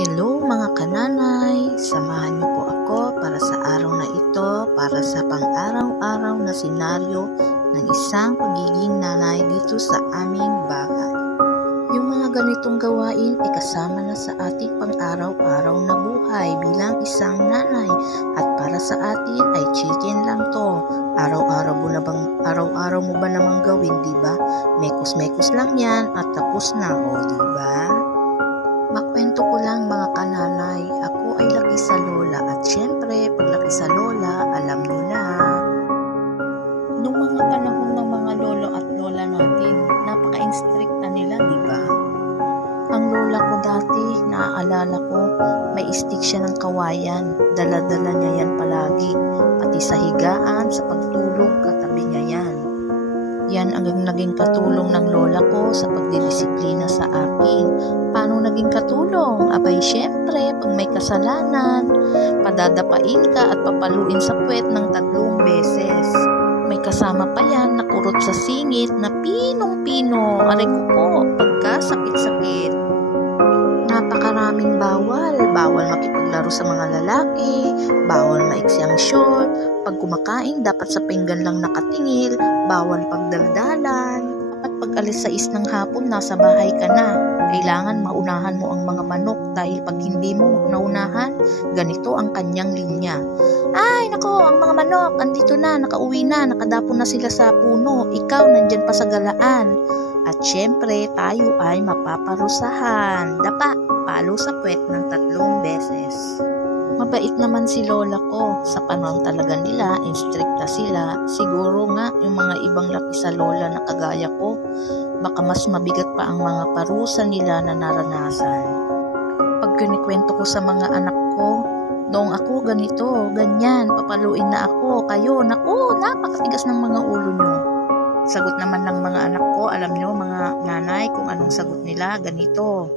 Hello mga kananay, samahan niyo po ako para sa araw na ito para sa pang-araw-araw na senaryo ng isang pagiging nanay dito sa aming bahay. Yung mga ganitong gawain ay kasama na sa ating pang-araw-araw na buhay bilang isang nanay at para sa atin ay chicken lang to. Araw-araw mo ba namang gawin, di ba? Mekos-mekos lang yan at tapos na, di ba? Makwento ko lang mga kananay, ako ay laki sa lola at syempre paglaki sa lola, alam nyo na. Nung mga panahon ng mga lolo at lola natin, napaka-instricta nila, di ba? Ang lola ko dati, naaalala ko, may stick siya ng kawayan, dala-dala niya yan palagi, pati sa higaan, sa pagtulog, katabi niya yan. Yan ang naging katulong ng lola ko sa pagdidisiplina sa akin. Paano naging katulong? Abay syempre, pag may kasalanan, padadapain ka at papaluin sa puwet ng 3 beses. May kasama pa yan na kurot sa singit na pinong-pino. Aray ko po, pagkasakit-sakit. Napakaraming bawal. Bawal makipaglaro sa mga lalaki, bawal maiksi ang short, pag kumakain dapat sa pinggan lang nakatingil, bawal pagdaldalan, at pag alis 6 ng hapon nasa bahay ka na. Kailangan maunahan mo ang mga manok dahil pag hindi mo naunahan, ganito ang kanyang linya. Ay nako, ang mga manok andito na, nakauwi na, nakadapo na sila sa puno, ikaw nandyan pa sa galaan. At syempre, tayo ay mapaparusahan. Dapa, palo sa puwet ng 3 beses. Mabait naman si lola ko. Sa panahon talaga nila, instricta sila. Siguro nga, yung mga ibang laki sa lola na kagaya ko, baka mas mabigat pa ang mga parusa nila na naranasan. Pag kinikwento ko sa mga anak ko, noong ako ganito, ganyan, papaluin na ako, kayo, naku, napakatigas ng mga ulo nyo. Sagot naman ng mga anak ko, alam nyo mga nanay kung anong sagot nila, ganito.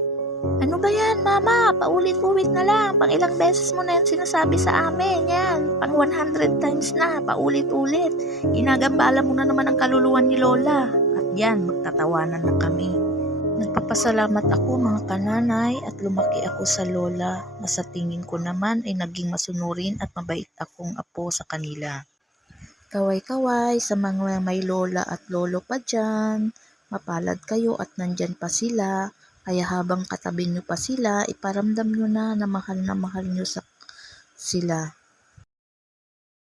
Ano ba yan mama, paulit-ulit na lang, pang ilang beses mo na yan sinasabi sa amin, yan, pang 100 times na, paulit-ulit, ginagambala mo na naman ang kaluluwan ni lola. At yan, magtatawanan na kami. Nagpapasalamat ako mga kananay at lumaki ako sa lola na sa tingin ko naman ay naging masunurin at mabait akong apo sa kanila. Kaway-kaway sa mga may lola at lolo pa dyan. Mapalad kayo at nandyan pa sila. Kaya habang katabi nyo pa sila, iparamdam nyo na mahal nyo sila.